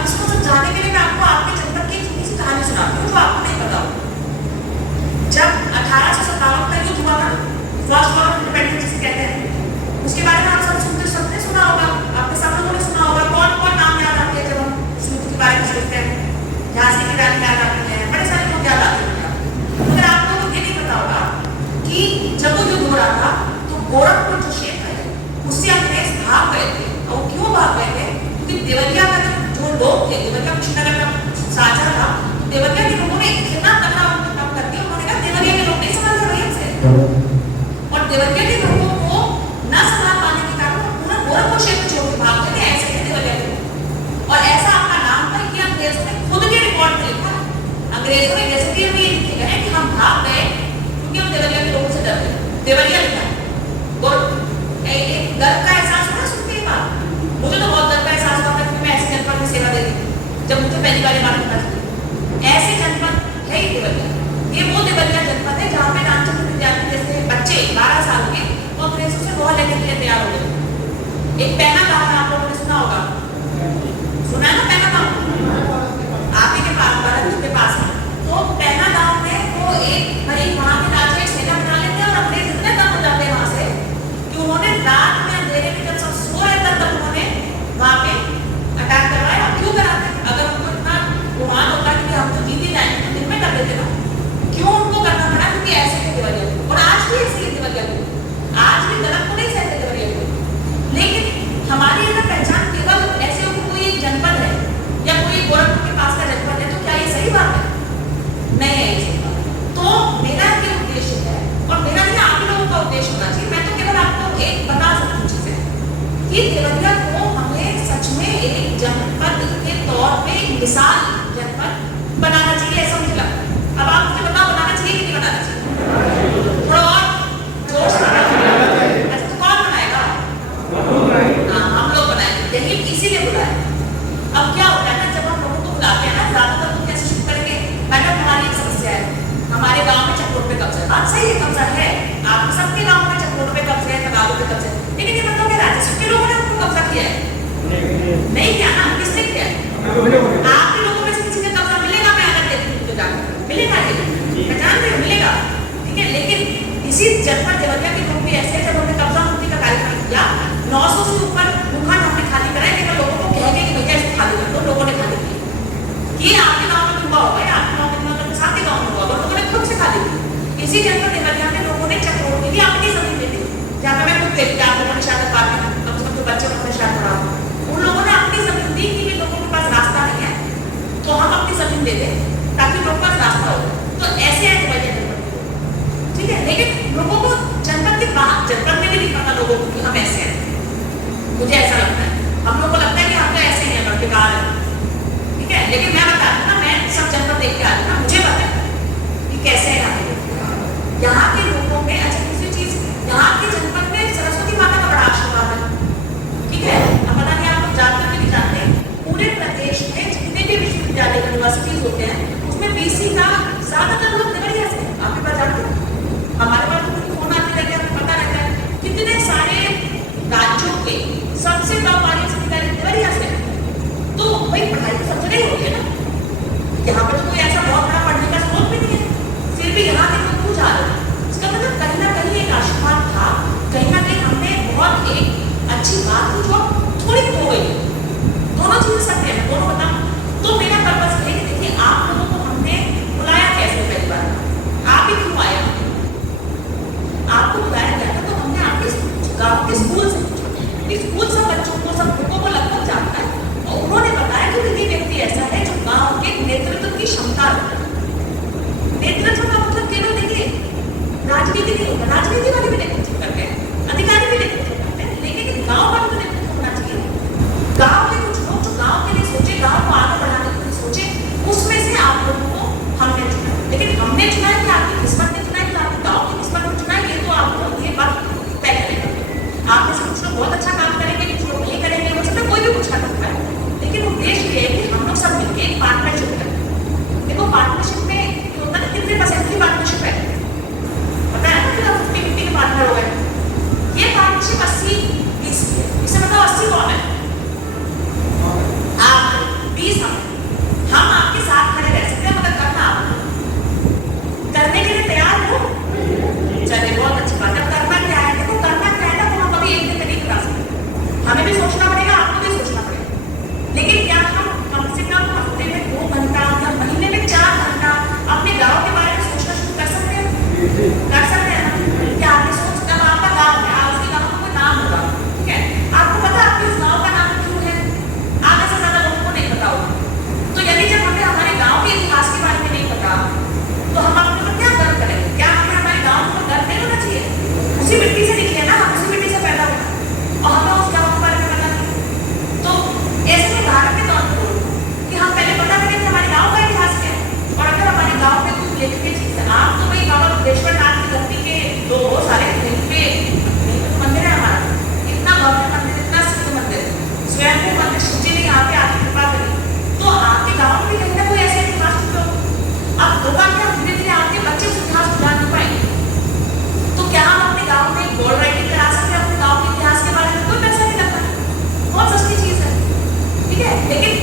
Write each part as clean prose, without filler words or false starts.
अब इसको समझाने के लिए मैं आपको आपके जनपद की एक छोटी सी कहानी सुनाती हूँ जो आपको नहीं पता हो। जब 1857 का युद्ध हुआ था, फर्स्ट वॉर ऑफ इंडिपेंडेंस जिसे कहते हैं, उसके बारे में आप सब सबने सुना होगा, आपने सब लोगों ने सुना होगा। कौन कौन नाम याद आते हैं जब हम इस युद्ध के बारे में सोचते हैं? झांसी की रानी याद आती है, बड़े सारे लोग याद आते हैं। मगर आप लोगों को ये नहीं पता होगा कि जब वो युद्ध हो रहा था तो गोरखपुर जो क्षेत्र है उससे अंग्रेज भाग गए थे। और क्यों भाग गए थे? क्योंकि देवरिया का जो लोग थे, देवरिया कुशीनगर का साझा था, देवरिया के लोगों ने इतना तगड़ा काम कर दिया, उन्होंने कहा देवरिया के लोग नहीं संभाल रहे हमसे, और देवरिया के लोगों को न संभाल पाने के कारण वो पूरा गोरखपुर क्षेत्र छोड़ के भाग गए थे। ऐसे थे देवरिया के लोग, और ऐसा आपका नाम था कि अंग्रेजों ने खुद के रिकॉर्ड में लिखा। अंग्रेजों ने जैसे कि हमें लिखे गए कि हम भाग गए क्योंकि हम देवरिया के लोगों से डरते थे। देवरिया लिखा एक गर्व का एहसास हुआ सुन के बात। मुझे तो बहुत गर्व का एहसास हुआ था कि मैं ऐसे जनपद में सेवा दे रही जब मुझे पहली बार बात पता चली। ऐसे जनपद है ही देवरिया। ये वो देवरिया जनपद है जहाँ पे रामचंद्र विद्यार्थी जैसे बच्चे 12 साल के तो अंग्रेजों से बहुत लेने के लिए तैयार हो गए। एक पैना गाँव है, आप लोगों ने सुना होगा, सुना है ना पैना गाँव? आप ही के पास, भारत के पास है। तो पैना गाँव में वो एक भाई वहाँ के राजा एक सेना बना लेते हैं और अंग्रेज इतने तंग हो जाते हैं वहाँ से कि उन्होंने रात में अंधेरे में जब सब सो रहे तब तक उन्होंने वहाँ पे अटैक करवाया। क्यों कराते? अगर उनको इतना गुमान होता कि हम तो जीत ही जाएंगे तो दिन में कर देते ना, क्यों उनको करना पड़ा? क्योंकि ऐसे थे देवरिया लोग, और आज भी ऐसे ही देवरिया लोग, आज भी गलत को नहीं सहते देवरिया लोग। लेकिन हमारी अगर पहचान केवल ऐसे हो कोई एक जनपद है या कोई गोरखपुर के पास का जनपद है तो क्या ये सही बात है? नहीं है ये सही बात। तो मेरा ये उद्देश्य है, और मेरा नहीं आप लोगों का उद्देश्य होना चाहिए, मैं तो केवल आपको एक बता सकती हूँ चीजें कि देवरिया को हमें सच में एक जनपद के तौर पे मिसाल जनपद बनाना चाहिए, ऐसा मुझे लगता है। अब आप मुझे बताओ बनाना चाहिए कि नहीं बनाना चाहिए? थोड़ा और जोश से ऐसा तो कौन बनाएगा? हाँ, हम लोग बनाएंगे, यही इसीलिए बुलाए। अब क्या होता है ना, जब हम लोगों को बुलाते हैं ना, ज्यादातर लोग कैसे शुरू करेंगे? मैडम हमारी एक समस्या है, हमारे गांव में चक्रोट पे कब्जा है। बात सही है, कब्जा है, आप सबके गांव में चक्रोट पे कब्जा है, तगादों पे कब्जा है, लेकिन ये मतलब राजस्थान के लोगों ने उनको कब्जा किया है? नहीं किया ना, किसने किया है? आपके लोगों में से किसी का कब्जा मिलेगा? मैं अलग देखती हूँ तो जाकर मिलेगा, ये मैं जान रही हूँ मिलेगा, ठीक है। लेकिन इसी जनपद देवरिया के लोग भी ऐसे हैं, जब उन्होंने कब्जा मुक्ति का कार्यक्रम किया, 900 से ऊपर भूखंड हमने खाली कराए, लेकिन लोगों को कह के कि भैया इसको खाली कर दो, लोगों ने खाली किया। ये आपके गाँव में हुआ होगा या आपके गाँव में साथ के गाँव में हुआ होगा, लोगों ने खुद से खाली की। इसी जनपद देवरिया में लोगों ने चक्रोट के लिए अपनी जमीन दे दी, जहाँ पे मैं खुद देखती आप लोगों ने शायद बात में कम से कम जो बच्चे उन्होंने शायद पढ़ा, उन लोगों ने अपनी जमीन दी कि लोगों के पास रास्ता नहीं है तो हम अपनी जमीन दे दें ताकि लोगों के पास रास्ता हो। तो ऐसे है देवरिया जनपद, ठीक है। लेकिन लोगों को जनपद के बाहर, जनपद में भी नहीं पता लोगों को कि हम ऐसे हैं। मुझे ऐसा लगता है, हम लोग को लगता है कि हम तो ऐसे हैं, बस बेकार है, ठीक है। लेकिन मैं बता दूँ ना, मैं सब जनपद देख के आ रही हूँ, मुझे पता है कि कैसे है यहाँ के लोगों में। अच्छा दूसरी चीज, यहाँ के जनपद में सरस्वती माता का बड़ा आशीर्वाद है, ठीक है। अब पता नहीं आप लोग जानते भी नहीं जानते, पूरे प्रदेश में जितने भी विश्वविद्यालय यूनिवर्सिटीज होते हैं उसमें बीसी का ज्यादातर लोग देवरिया से। आपके पास जानते हैं, हमारे पास तो फोन आते रहते हैं, पता रहता है कितने सारे राज्यों के सबसे टॉप वाले विश्वविद्यालय देवरिया से। तो भाई पढ़ाई तो सब जगह होती है ना, यहाँ पर तो कोई ऐसा बहुत बड़ा पढ़ने का स्रोत भी नहीं है, फिर भी यहाँ के लोग क्यों जा रहे हैं? इसका मतलब कहीं ना कहीं एक आशीर्वाद था, कहीं ना कहीं हमने बहुत एक अच्छी बात थी जो थोड़ी खो गई। दोनों चीजें सत्य है, दोनों बताऊं तो मेरा पर्पस है कि देखिए आप लोगों को हमने बुलाया कैसे? पहली बार आप ही क्यों आए? आपको बुलाया गया था तो हमने आपके गाँव के स्कूल से पूछा, स्कूल सब बच्चों को, सब लोगों को लगभग जानता है, और उन्होंने बताया कि ये व्यक्ति ऐसा है जो गाँव के नेतृत्व की क्षमता रखता है। नेतृत्व का मतलब केवल देखिए राजनीति नहीं होगा, राजनीति वाले भी नेतृत्व करते हैं, अधिकारी भी नेतृत्व करते हैं, लेकिन गांव वाले को नेतृत्व होना चाहिए। गांव के कुछ लोग जो गांव के लिए सोचे, गांव को आगे बढ़ाने के लिए सोचे, उसमें से आप लोगों को हमने चुना। लेकिन हमने चुना है कि आपकी किस्मत ने चुना है कि आपके गाँव की किस्मत ने चुना है, ये तो आपको ये बात तय करेगा। आप कुछ लोग बहुत अच्छा काम करेंगे, कुछ लोग नहीं करेंगे, मुझसे कोई भी पूछा था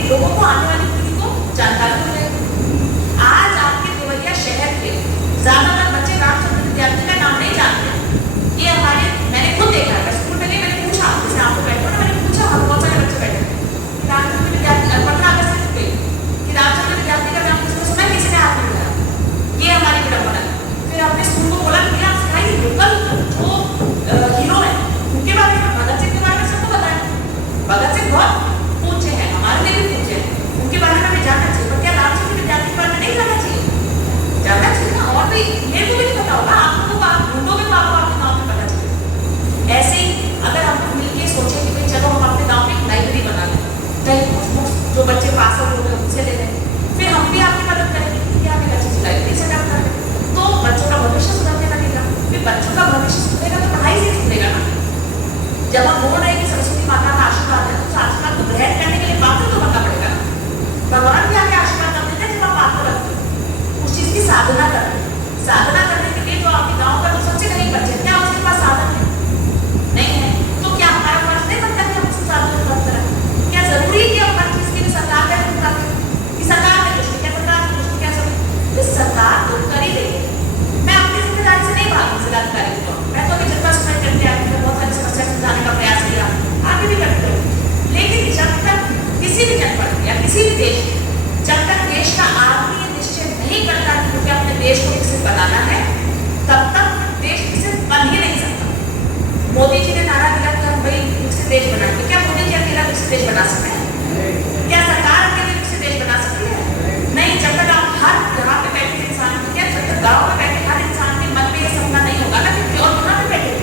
लोगों को, आने वाली पीढ़ी को जानकारी हो जाएगी। आज आपके देवरिया शहर के ज्यादातर बच्चे रामचंद्र विद्यार्थी का नाम नहीं जानते। ये हमारे, मैंने खुद देखा है, स्कूल में नहीं, मैंने पूछा, जैसे आपको बैठो ना, मैंने पूछा, हम बहुत सारे बच्चे बैठे रामचंद्र विद्यार्थी 15 अगस्त से चुके कि रामचंद्र विद्यार्थी का नाम किसने सुना, किसी ने हाथ नहीं उठाया। ये हमारी विडंबना है। फिर अपने स्कूल को बोला कि आप सिखाइए, लोकल जो हीरो है उनके बारे में, भगत सिंह के बारे में सबको बताया। भगत सिंह बहुत पूछे हैं, हमारे लिए भी पूछे हैं, उनके बारे में हमें जानना चाहिए। पर क्या रामचंद्र विद्यार्थी के बारे में नहीं जानना चाहिए? जानना चाहिए ना। और भी मेरे को भी नहीं पता होगा, आप लोगों को, आप ढूंढोगे तो आपको आपके गाँव में पता चलेगा। ऐसे ही अगर हम लोग मिलकर सोचे कि भाई चलो हम अपने गाँव में एक लाइब्रेरी बना लें, कहीं कुछ बुक्स जो बच्चे पास आउट हो गए उनसे ले लें, फिर हम भी आपकी मदद करेंगे कि आप एक अच्छी सी लाइब्रेरी सेटअप कर लें, तो बच्चों का भविष्य सुधरने लगेगा। फिर बच्चों का भविष्य सुधरेगा तो पढ़ाई से सुधरेगा ना। जब हम बोल रहे हैं कि सरस्वती माता का आशीर्वाद है, तो उस आशीर्वाद को ग्रहण करने के लिए पात्र तो बनना पड़ेगा ना। भगवान भी आगे आशीर्वाद कर देते हैं जब आप पात्र रखते हो, उस चीज की साधना करते हैं। साधना करने के लिए जो आपके गाँव का जो सबसे गरीब बच्चे हैं, क्या उसके पास साधन है? नहीं है। तो क्या हमारा फर्ज नहीं बनता कि हम उसको साधन प्राप्त करें? क्या जरूरी है कि हम हर चीज के लिए सरकार का हेल्प करें कि सरकार ने कुछ नहीं किया, सरकार ने कुछ नहीं किया, सब सरकार तो कर ही देगी। मैं अपनी जिम्मेदारी से नहीं भागूं जिलाधिकारी को, मैं तो अभी जनता सुनवाई करते आती हूँ, बहुत सारी समस्या सुलझाने का प्रयास किया, आगे भी करते हो। लेकिन जब तक किसी भी जनपद या किसी भी देश, जब तक देश का आदमी ये निश्चय नहीं करता कि मुझे अपने देश को विकसित बनाना है, तब तक देश विकसित बन ही नहीं सकता। मोदी जी ने नारा दिया कि हम भाई विकसित देश बनाएंगे। क्या मोदी जी अकेला विकसित देश बना सकते हैं? क्या सरकार अकेले विकसित देश बना सकती है? नहीं। जब तक आप हर जगह पे बैठे इंसान को, क्या जब तक गाँव में बैठे हर इंसान के मन में ये सपना नहीं होगा ना कि और कहाँ पे बैठे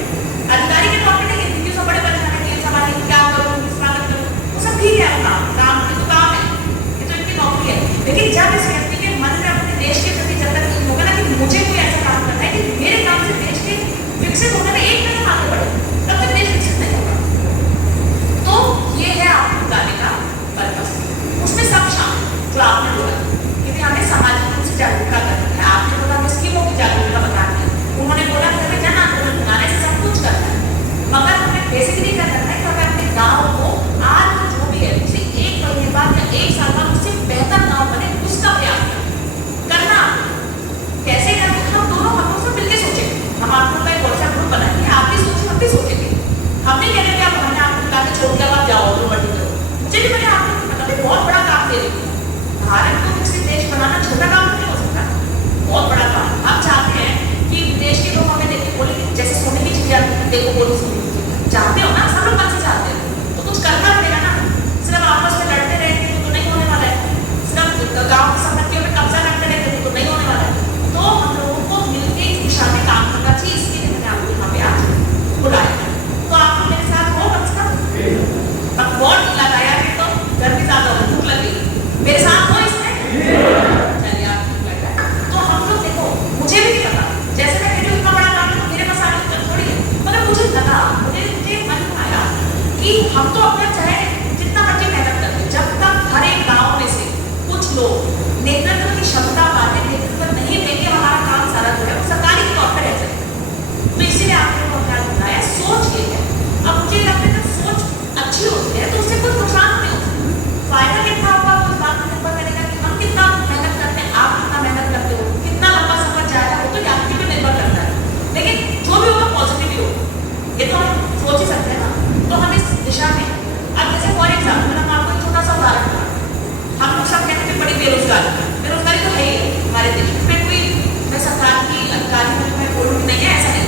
अधिकारी के तौर पर नहीं, क्योंकि सब बड़े परेशान है, सवाल क्या करूँ, स्वागत करूँ, वो सब ठीक है, काम ये तो काम है, ये तो इनकी नौकरी है। लेकिन जब इस व्यक्ति के मन में अपने देश के प्रति जब तक नहीं होगा ना कि मुझे कोई ऐसा काम करना है कि मेरे काम से देश के विकसित होने में एक कदम आगे बढ़े, तब तक देश विकसित नहीं होगा। तो ये है आपको बताने का पर्पस। उसमें सब शामिल जो आपने बोला कि हमें सामाजिक रूप से जागरूकता करनी है, आपने बोला हमें स्कीमों की जागरूकता बतानी है, उन्होंने बोला कि हमें जन आंदोलन बनाना है, सब कुछ करना है, मगर हमें बेसिकली क्या करना है कि हमें अपने गाँव को आज जो भी है उसे 1 महीने बाद या 1 साल बाद उससे बेहतर गाँव बने, उसका प्रयास करना। कैसे करना? हम दोनों हाथों से मिलकर सोचेंगे। हम आप लोग का एक व्हाट्सएप ग्रुप बनाएंगे, आप भी सोचें, हम भी सोचेंगे। हम नहीं कहते कि हमने आपको बता के छोड़ के आप जाओ जो मर्जी करो। मुझे भी मैंने आपको पता नहीं बहुत बड़ा काम दे रही हूँ। भारत को विकसित देश बनाना छोटा काम नहीं हो सकता, बहुत बड़ा काम। हम चाहते हैं कि देश के लोग हमें देख के बोले कि जैसे सोने की चिड़िया देखो, बोलो सोने की चिड़िया, चाहते हो ना, सब लोग मन से चाहते हैं, तो कुछ करना पड़ेगा ना। सिर्फ आपस में लड़ते रहेंगे तो नहीं होने वाला है, सिर्फ गाँव की संपत्तियों में कब्जा करते रहेंगे तो नहीं होने वाला है। तो हम लोगों को मिलकर इस दिशा में काम करना चाहिए, इसके लिए मैंने आपको यहाँ पे आज बुलाया। तो आप लोग मेरे साथ हो कम से कम। अब वोट लगाया है तो गर्मी ज्यादा हो, भूख लगी, मेरे साथ हो इसमें? चलिए आप ठीक लग रहा है। तो हम लोग देखो, मुझे भी नहीं पता, जैसे मैं कहती हूँ इतना बड़ा काम है तो मेरे पास आने की जरूरत थोड़ी है, मगर मुझे लगा, मुझे मन में आया कि हम तो अपना चाहे जितना मर्जी मेहनत करते, जब तक हर एक गाँव में से कुछ लोग नेतृत्व की क्षमता बांटे, नेतृत्व नहीं देंगे, हमारा काम सारा जो है वो सरकारी के तौर पर रह जाएगा। तो इसीलिए आप लोगों को अपना बताया, सोच ये है। अब मुझे लगता है जब सोच अच्छी होती है तो उससे कोई नुकसान नहीं होता, फायदा कितना होगा वो इस बात पर निर्भर करेगा कि हम कितना मेहनत करते हैं, आप कितना मेहनत करते हो, कितना लंबा सफर जाएगा वो तो आपके पे निर्भर करता है। लेकिन जो भी होगा पॉजिटिव होगा, ये तो हम सोच ही सकते हैं ना। तो हम इस दिशा में, अब जैसे फॉर एग्जाम्पल हम आपको एक छोटा सा उदाहरण बता, हम लोग सब कहते हैं बड़ी बेरोजगारी तो है ही हमारे देश में, कोई मैं सरकार की अधिकारी में बोलूँगी नहीं है, ऐसा नहीं।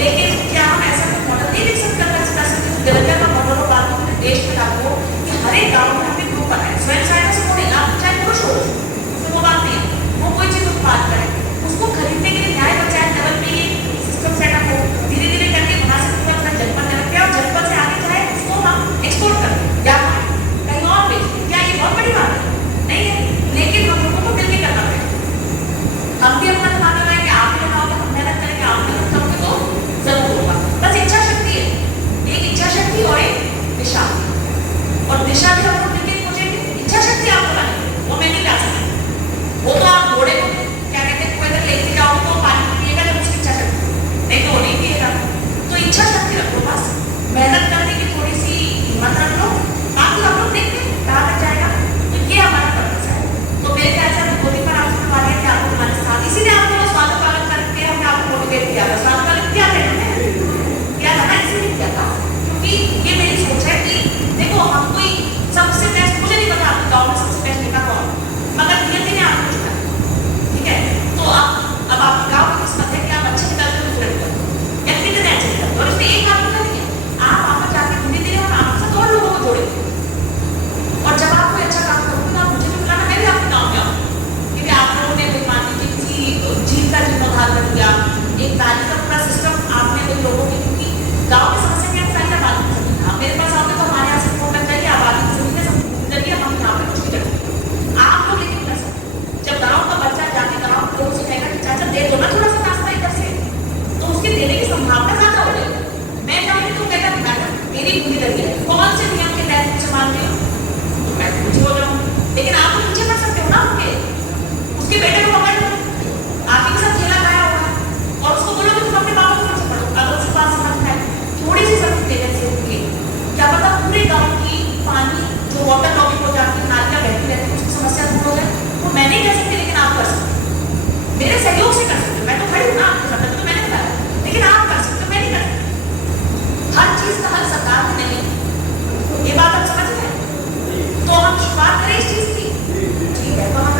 लेकिन क्या हम ऐसा कोई मॉडल नहीं विकसित कर सकते देवरिया का मॉडल हो, बात पूरे देश में लागू हो कि हर एक गाँव में हमें ग्रुप बनाए, स्वयं सहायता समूह नहीं, आप चाहे पुरुष हो, उसमें वो बात नहीं है, वो कोई चीज़ उत्पाद करें, उसको खरीदने के लिए न्याय पंचायत लेवल पे ये सिस्टम सेटअप हो, धीरे धीरे करके बना सकते हैं अपना जनपद लेवल पे, और जनपद से आगे जाए उसको हम एक्सपोर्ट करें या कहीं और भेजें। क्या ये बहुत बड़ी बात है? नहीं है। लेकिन हम लोगों को मिलकर करना पड़ेगा। हम भी अपना दिमाग लगाएंगे, आप भी लगाओगे, हम मेहनत करेंगे, आप मेहनत करोगे तो जरूर होगा। बस इच्छा शक्ति है, एक इच्छा शक्ति और एक दिशा, और दिशा भी हम लोग मिलकर खोजेंगे। इच्छा शक्ति आपको लानी, वो मैं नहीं ला सकती, वो तो आप घोड़े को क्या कहते हैं, कोई इधर लेके जाओ मेरे सहयोग से कर सकते हो, मैं तो खड़ी हूँ ना आपके मतलब तो मैंने बताया, लेकिन आप कर सकते हो, मैं नहीं कर सकती। हर चीज का हल सरकार में नहीं है, ये बात आप समझ रहे हैं। तो हम शुरुआत करें इस चीज की, ठीक है, तो हम